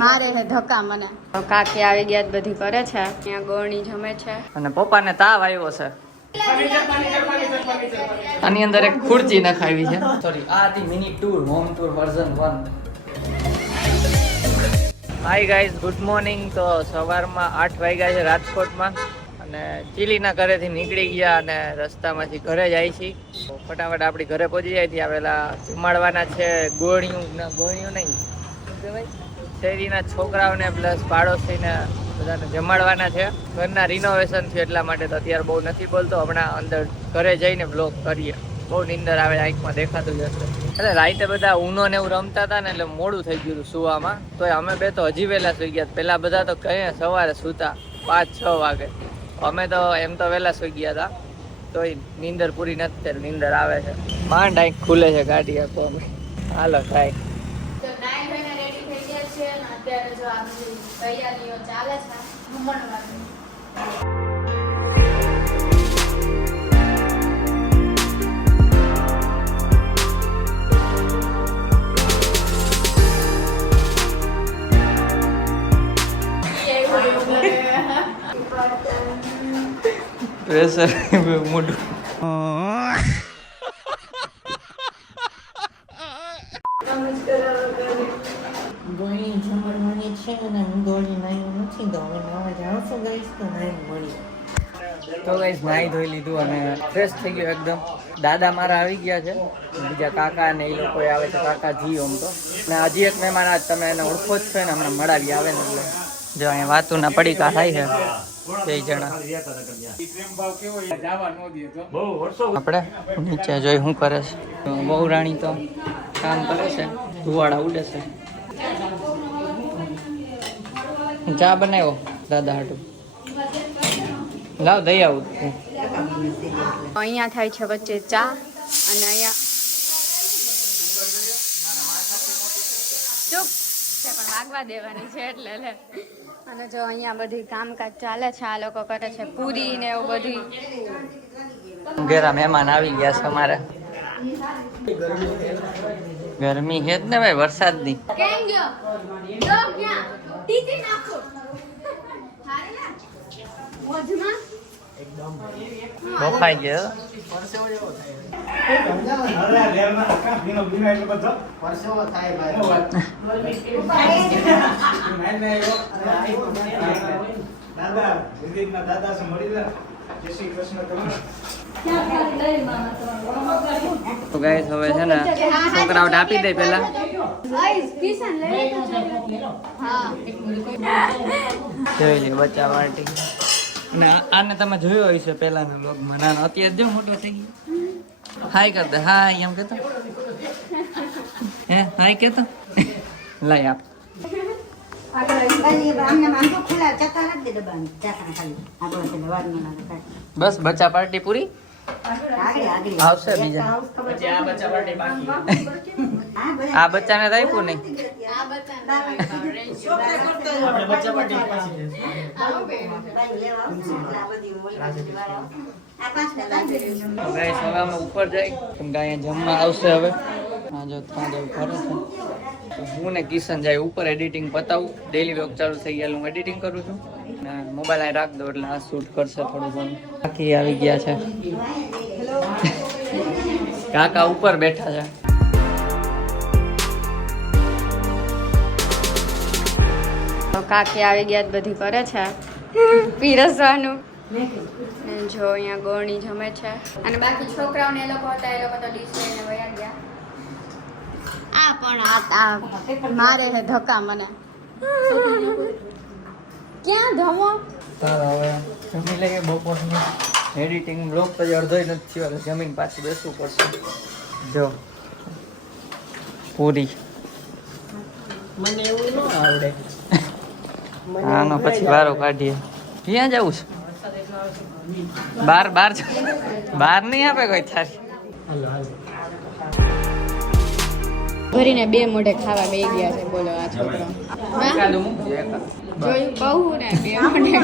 મારે હે ધક્કા મને. કાકી આવી ગયા બધી કરે છે. અહીંયા ગોળણી જમે છે અને પપ્પાને તાવ આવ્યો છે. આની અંદર એક ખુરચી નખાવી છે. સોરી, આ હતી mini tour, home tour version 1. Hi guys, good morning. તો સવારમાં 8 વાગ્યા છે રાજકોટમાં અને ચીલીના ઘરેથી નીકળી ગયા અને રસ્તામાંથી ઘરે જાય છીએ. ફટાફટ આપણી ઘરે પહોંચી જાય ત્યાં પેલા જમાડવાના છે ગોળિયું નહીં શું કહેવાય, શેરીના છોકરાઓને પ્લસ પાડોશીને બધાને જમાડવાના છે. ઘરના રિનોવેશન છે એટલા માટે તો અત્યારે બહુ નથી બોલતો. હમણાં અંદર ઘરે જઈને બ્લોગ કરીએ. બહુ નીંદર આવે, આંખમાં દેખાતું જશે. એટલે રાતે બધા ઊનો ને એવું રમતા હતા ને એટલે મોડું થઈ ગયું હતું સુવામાં. તો અમે બે તો હજી વહેલા સુઈ ગયા. પેલા બધા તો કઈ સવારે સૂતા 5-6 વાગે. અમે તો એમ તો વહેલા સુઈ ગયા હતા તોય નીંદર પૂરી નથી. નીંદર આવે છે, માંડ આંખ ખુલે છે. ગાડી આપો અમે. હાલો સાહેબ. તો નાઈ ધોઈને રેડી થઈ ગયા છે અને અત્યારે જો આ બધી તૈયારીઓ ચાલે છે જમણવાની. પ્રેશર મોઢું ગોળી જમવાની છે અને હું ગોળી નાઈ નથી તો હવે નવા જાઉં છું ગઈશ તો નાઈ મળી. તો ગાઈસ નાઈ ધોઈ લીધું અને ફ્રેશ થઈ ગયો એકદમ. દાદા મારા આવી ગયા છે, બીજા કાકા ને એ લોકો આવે છે, કાકાજી આમ તો. ને હજી એક મહેમાન આજ તમે એને ઓળખો જ છો ને, હમણાં મળાવી આવે ને એટલે જો અહીંયા વાતુના પડીકા થાય છે 2 જણા. આપણે નીચે જોઈ શું કરે છે. બહુ રાણી તો કામ કરે છે, ધુવાડા ઉડે છે. ચા બનાવ્યો દાદા હાટુ, લાવ દઈ આવું. અહીંયા થાય છે વચ્ચે ચા અને અહીંયા ચૂપ છે પણ વાગવા દેવાની છે એટલે લે. અને જો અહીંયા બધી કામકાજ ચાલે છે. આ લોકો કરે છે પૂરી ને એવું બધું. ઘેરા મહેમાન આવી ગયા છે અમારે. ગરમી છે જ ને ભાઈ, વરસાદની. કેમ ગયો તો ક્યાં ટીચી નાખો મોજમાં બફાઈ ગયો. તો ગાઈસ હવે છે ને છોકરાઓને આપી દે પેલા. જોઈ લે બચ્ચા પાર્ટી. ને આને તમે જોયો હશે પહેલાના વ્લોગમાં. નાનો અત્યારે જો મોટો થઈ ગયો. હાય કર દે, હાય એમ કહેતો. હે હાય કહેતો. લાય આપ. બસ બચ્ચા પાર્ટી પૂરી. આવશે બીજા. આ બચ્ચાને તો આપ્યું નહીં. હવે અમે ઉપર જાય કેમ કે અહીંયા જમવા આવશે હવે. હા જો ત્યાં જવું ખરે છે. હું ને કિશન જાય ઉપર એડિટિંગ પતાવું. ડેલી વ્લોગ ચાલુ થઈ ગયા, હું એડિટિંગ કરું છું ને મોબાઈલ અહીં રાખ દો એટલે આ શૂટ કરશે થોડું ઘણું. બાકી આવી ગયા છે કાકા ઉપર બેઠા છે. કાકી આવી ગયા બધી કરે છે પીરસવાનું. જો અહીંયા ગોળણી જમે છે અને બાકી છોકરાઓને એ લોકો હતા, એ લોકો તો ડીશ લઈને વયા ગયા. આ પણ મારે હે ધક્કા મને. ક્યાં ધમો હવે જમી લઈએ બપોરની. એડિટિંગ બ્લોગ તો અડધોય નથી થયો એટલે જમીન પાછું બેસવું પડશે. જો પૂરી મને એવું ન આવડે. આનો પછી વારો કાઢીએ. ક્યાં જવું છે? બાર નહીં આપે કોઈ થારી. ભરીને 2 મોઢે ખાવા બે ગયા છે. બોલો આ છોકરો જોયું બહુ ને 2 મોઢે.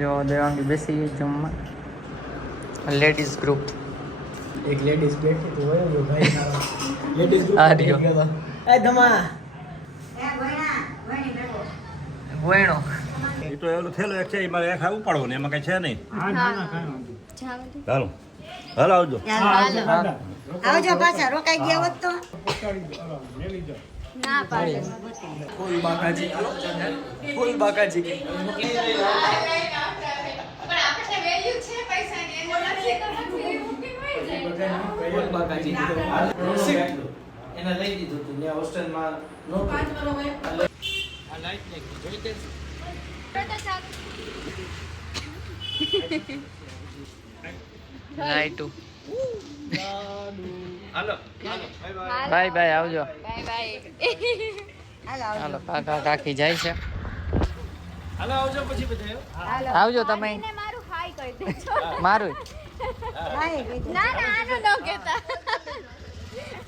જો દેવાંગી બેસી જમવા. લેડીઝ ગ્રુપ એક લેડીઝ બેઠી તો હોય જો ભાઈ તારો લેડીઝ ગ્રુપ આ રહ્યો. એ ધમા ગોયણો એ તો એનું થયેલું એક છે એ મારે એક ઉપાડવું ને એમાં કઈ છે નહીં ચાલો હાલો આવજો આવજો પાછા રોકાઈ ગયા હોત તો ના પાડે ફૂલ બાકાજી ફૂલ બાકાજી પણ આપણે વેલ્યુ છે પૈસાની એનો નથી તો નથી મૂકી હોય ફૂલ બાકાજી એને લઈ દીધું તું ત્યાં હોસ્ટેલમાં નહોતું આ લાઈટ ને જોઈ તે લાઈટુ હાલો બાય બાય આવજો બાય બાય હાલો કાકા કાકી જાય છે હાલો આવજો પછી બધા આવજો તમે મારું હાય કહી દેજો મારું ના ના આનું ન કહેતા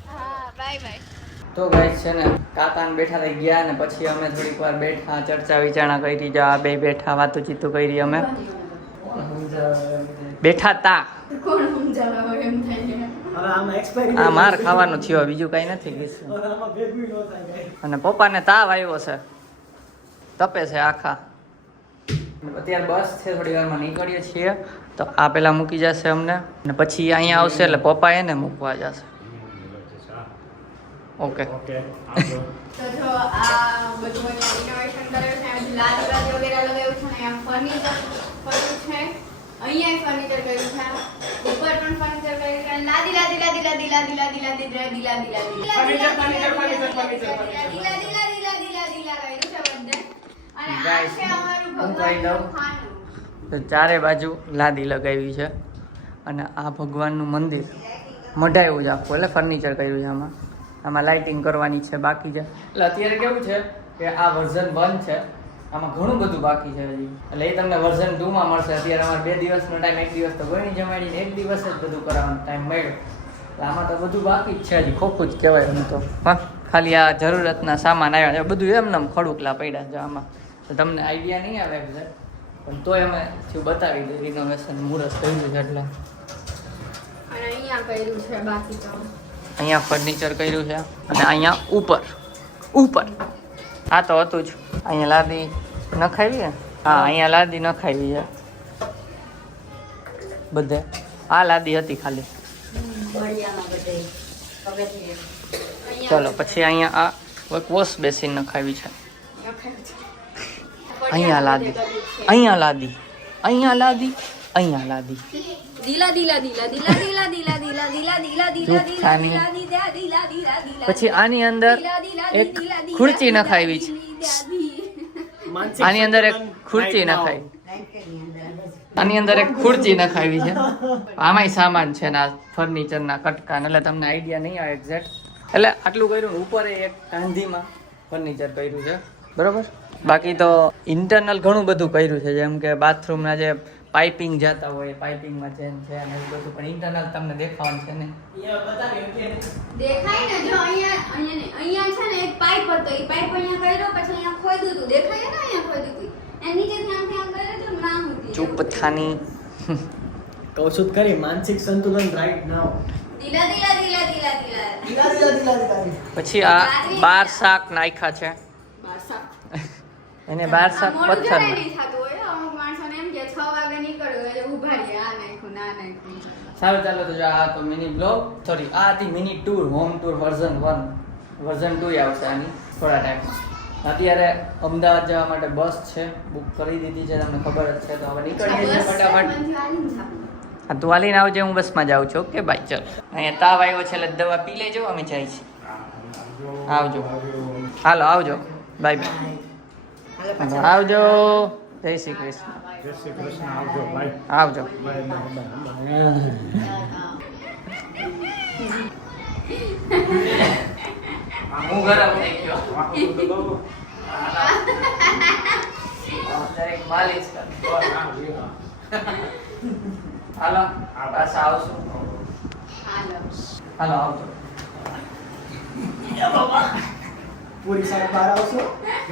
હા બાય બાય તો ગાઈસ છે ને કાકાને બેઠા થઈ ગયા ને પછી અમે થોડીક વાર બેઠા ચર્ચા વિચારણા કરી જા બે બેઠા વાતો ચીતું કરી અમે બેઠા તા કોણ સમજાવે હવે એમ થાય હવે આમાં એક્સપાયરી આ માર ખાવાનું થયો બીજું કઈ નથી કીધું આમાં ભેગું ન થાય અને પપ્પાને તાવ આવ્યો છે તપે છે આખા અત્યારે બસ છે થોડી વારમાં નીકળીએ છીએ તો આ પેલા મૂકી જશે અમને અને પછી અહીંયા આવશે એટલે પપ્પા એને મૂકવા જશે ઓકે તો જો આ બધું ઇનોવેશન કરેલું છે લાદી વગેરે લગાવ્યું છે ને અહીંયા ફર્નિચર કર્યું છે અહીંયા ફર્નિચર કર્યું છે ઉપર પણ ફર્નિચર કર્યું છે લાદી લાદી લાદી લાદી લાદી લાદી લાદી લાદી લાદી લાદી ફર્નિચર ફર્નિચર ફર્નિચર ફર્નિચર લાદી લાદી લાદી લાદી લાદી લગાવ્યું છે બધે અને આ Guys, છે અમારું હું કહી દઉં. ભગવાનનું ખાનું તો ચારે બાજુ લાદી લગાવી છે અને આ ભગવાનનું મંદિર મઢાયું છે આખું એટલે ફર્નિચર કર્યું છે આમાં આમાં લાઇટિંગ કરવાની છે બાકી છે એટલે અત્યારે કેવું છે કે આ વર્ઝન 1 છે આમાં ઘણું બધું બાકી છે હજી એટલે એ તમને વર્ઝન 2 માં મળશે અત્યારે અમારે 2 દિવસનો ટાઈમ 1 દિવસ તો ગણી જમાડીને 1 દિવસ જ બધું કરવાનો ટાઈમ મળ્યો એટલે આમાં તો બધું બાકી જ છે હજી ખોખું જ કહેવાય એમ તો હા ખાલી આ જરૂરતના સામાન આવ્યા છે બધું એમને ખડુકલા પડ્યા છે આમાં તો તમને આઈડિયા નહીં આવે છે પણ તોય અમે થયું બતાવી દઈએ રિનોવેશન મુહૂર્ત કર્યું છે એટલે અને અહીંયા કર્યું છે બાકી તો અહીંયા ફર્નિચર કર્યું છે અને અહીંયા ઉપર ઉપર આ તો હતું જ અહીંયા લાદી નખાવી ને હા અહીંયા લાદી નખાવી છે બધે આ લાદી હતી ખાલી ચલો પછી અહીંયા આ વોશ બેસિન નખાવી છે અહીંયા લાદી અહીંયા લાદી અહીંયા લાદી અહીંયા લાદી દિલા દિલા દિલા દિલા દિલા દિલા દિલા દિલા દિલા દિલા દિલા ખાની. દિલા દિલા દિલા દિલા દિલા પછી આની અંદર એક ખુરચી નખાવી છે આની અંદર એક ખુરચી નખાવી આની અંદર એક ખુરચી નખાવી છે આમાંય સામાન છે ને ફર્નિચરના કટકા એટલે તમને આઈડિયા નહીં આવે એક્ઝેક્ટ એટલે આટલું કર્યું ને ઉપર એક કાંધીમાં ફર્નિચર કર્યું છે બરોબર બાકી તો ઇન્ટરનલ ઘણું બધું કર્યું છે જેમ કે બાથરૂમના જે પાઇપિંગ જતા હોય પાઇપિંગમાં ચેન છે અને એવું બધું પણ ઇન્ટરનલ તમને દેખાવાનું છે ને દેખાય ને જો અહીંયા અહીંયા છે ને એક પાઇપ હતો એ પાઇપ અહીંયા કર્યો પછી અહીંયા ખોદ્યું હતું દેખાય ને અહીંયા ખોદ્યું હતું એ નીચેથી આમથી આમ કર્યું હતું ના હતી ચૂપ થાની કહું છું ખરી માનસિક સંતુલન રાઈટ નાવ દિલા દિલા દિલા દિલા દિલા દિલા દિલા દિલા દિલા પછી આ બાર શાક નાખ્યા છે બારસા એને બાર શાક મોડું જરાય પથ્થરમાં નહીં થતું હોય અમુક માણસોને એમ કે 6 વાગે નીકળ્યો એટલે ઊભા રહે આ નાખ્યું ના નાખ્યું સારું ચાલો તો જો આ તો મિની બ્લોગ સોરી આ હતી mini tour home tour version 1 version 2 આવશે આની થોડા ટાઈમ અત્યારે અમદાવાદ જવા માટે બસ છે બુક કરી દીધી છે તમને ખબર જ છે તો હવે નીકળીએ છીએ ફટાફટ હા તું હાલીને આવજે હું બસમાં જાઉં છું ઓકે બાય ચાલો અહીંયા તાવ આવ્યો છે એટલે દવા પી લેજો અમે જાય છીએ આવજો હાલો આવજો બાય બાય આવજો જય શ્રી કૃષ્ણ જય શ્રી કૃષ્ણ આવજો ભાઈ આવજો હું ગરમ થઈ ગયો માલિશ કર હાલો પાછા આવશું હાલો આવજો પૂરી સાઈડ બહાર આવશો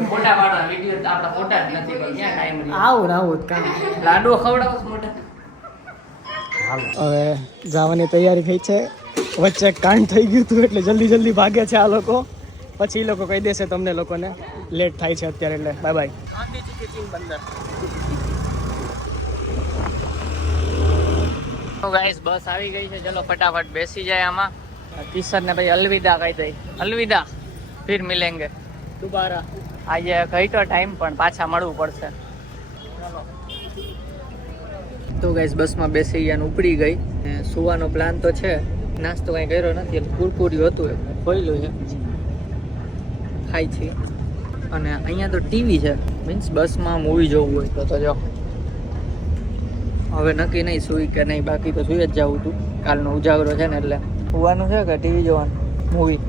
ફોટા પાડવા વિડીયો આપણા ફોટા જ નથી પણ ક્યાં ટાઈમ આવું ને આવું જ કામ લાડુ ખવડાવો છો મોટા હવે જવાની તૈયારી થઈ છે. વચ્ચે કાંડ થઈ ગયું હતું એટલે જલ્દી ભાગે છે આ લોકો. પછી એ લોકો કહી દેશે તમને લોકોને લેટ થાય છે અત્યારે, એટલે બાય બાય. તો ગાઈસ બસ આવી ગઈ છે, ચલો ફટાફટ બેસી જાય આમાં. કિશન ને ભાઈ અલવિદા કહી દઈ, અલવિદા ફિર મિલેંગે દુબારા. આજે કહી તો ટાઈમ પણ પાછા મળવું પડશે. તો ગાઈસ બસમાં બેસી ગયા ને ઉપડી ગઈ. સુવાનો પ્લાન તો છે, નાસ્તો કઈ કર્યો નથી, કુરકુરિયું હતું એ ખોલ્યું છે, ખાય છે. અને અહીંયા તો ટીવી છે, મીન્સ બસમાં મૂવી જોવું હોય તો જો. હવે નક્કી નહીં સુઈ કે નહીં, બાકી તો સુઈ જ જવું હતું. કાલનો ઉજાગરો છે ને એટલે સુવાનું છે કે ટીવી જોવાનું, મૂવી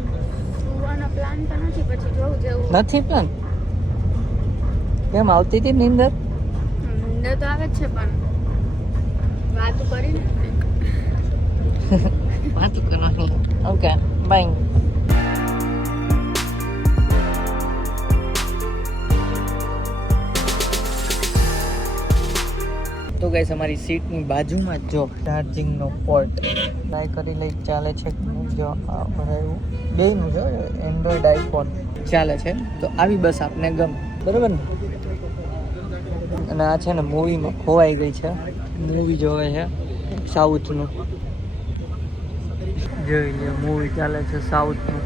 સુવાનો પ્લાન તો નથી, પછી જોવું જેવું નથી પ્લાન. કેમ આવતી હતી નીંદર? નીંદર તો આવે જ છે પણ વાતો કરીને વાતું કરવાની. Okay bye. તો ગાઈસ અમારી સીટની બાજુમાં જ જો ચાર્જિંગનો પોર્ટ ટ્રાય કરી લઈ, ચાલે છે કે નહીં. જો આ ભરાયું બેયનું છે, એન્ડ્રોઈડ આઈફોન ચાલે છે. તો આવી બસ આપને ગમે, બરાબર ને? અને આ છે ને મૂવીમાં ખોવાઈ ગઈ છે, મૂવી જોવે છે સાઉથનું. જોઈ લે, મૂવી ચાલે છે સાઉથનું.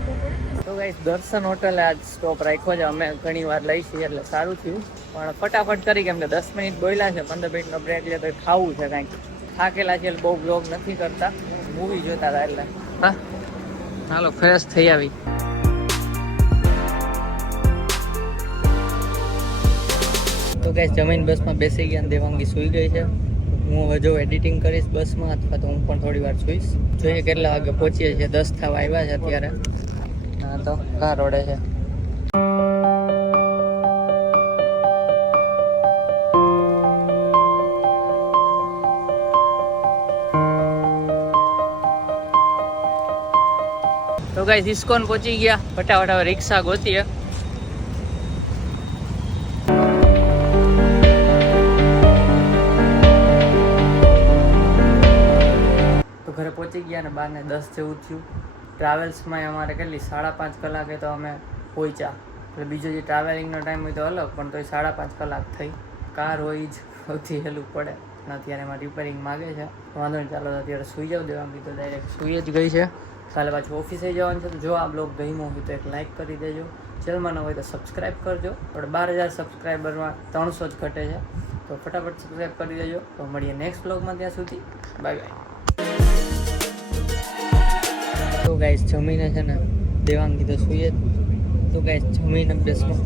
તો ગાઈસ દર્શન હોટલે આજ સ્ટોપ રાખ્યો છે. અમે ઘણી વાર લઈ છીએ એટલે સારું થયું, પણ ફટાફટ કરી, કેમ કે 10 મિનિટ બોલ્યા છે, 15 મિનિટનો બ્રેક લે તો ખાવું છે કાંઈક. થાકેલા છે એટલે બહુ બ્લોગ નથી કરતા, મૂવી જોતા હતા એટલે. હા હાલો ફ્રેશ થઈ આવી. તો ગાઈસ જમીન બસમાં બેસી ગયા, દેવાંગી સૂઈ ગઈ છે. હું હવે જો એડિટિંગ કરીશ બસમાં, અથવા તો હું પણ થોડી વાર સૂઈશ. જોઈએ કેટલા વાગે પહોંચીએ છીએ. 10 થવા આવ્યા છે અત્યારે. હા તો કાર રોડે છે. તો ગાઈસ ઇસ્કોન પહોંચી ગયા, ફટાફટ હવે રિક્ષા ગોતીએ. તો ઘરે પહોંચી ગયા ને 12 ને 10 જેવું થયું. ટ્રાવેલ્સમાં અમારે કેટલી 5.5 કલાકે તો અમે પહોંચ્યા. એટલે બીજો જે ટ્રાવેલિંગનો ટાઈમ હોય તો અલગ, પણ તોય 5.5 કલાક થઈ. કાર હોય જ સૌથી હેલું પડે. અત્યારે એમાં રિપેરિંગ માગે છે, વાંધો નહીં, ચાલો અત્યારે સૂઈ જાવ. દેવાંગી તો ડાયરેક્ટ સૂઈ જ ગઈ છે. કાલે પાછું ઓફિસે જવાનું છે. તો જો આ બ્લોગ ગમ્યો હોય તો એક લાઇક કરી દેજો, ચેનલમાં ન હોય તો સબસ્ક્રાઈબ કરજો. પણ 12,000 સબસ્ક્રાઈબરમાં 300 જ ઘટે છે, તો ફટાફટ સબસ્ક્રાઈબ કરી દેજો. તો મળીએ નેક્સ્ટ બ્લોગમાં, ત્યાં સુધી બાય બાય. તો ગાઈસ જમીને છે ને દેવાંગી તો સૂઈએ જ. તો ગાઈસ જમીને બેસમાં